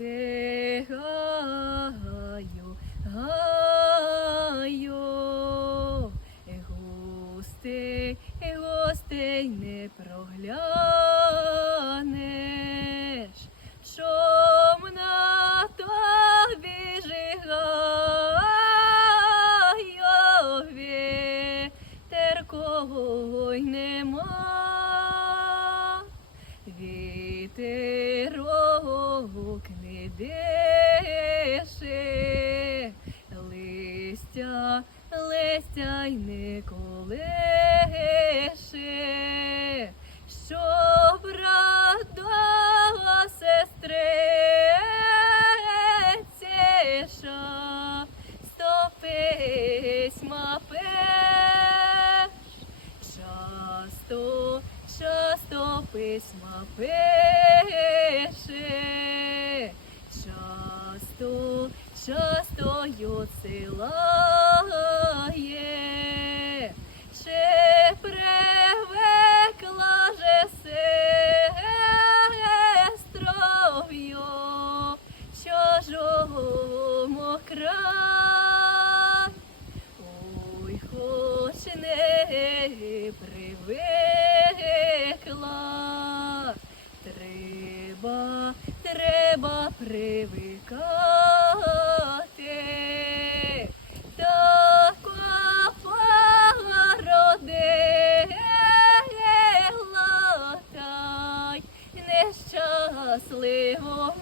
гаю, гаю, гостей, гостей не проглянеш, шом на тобі жигаю, вітер ой вітерок не деше, листя, листя й не колеше, щоб рада сестреціша, стопись пеш, часто, часто письма пише, світу частою цілає, ще привекла же сестров'ю чужому мокра. ой, хоч не привик. треба привикати, така породила нещасливо.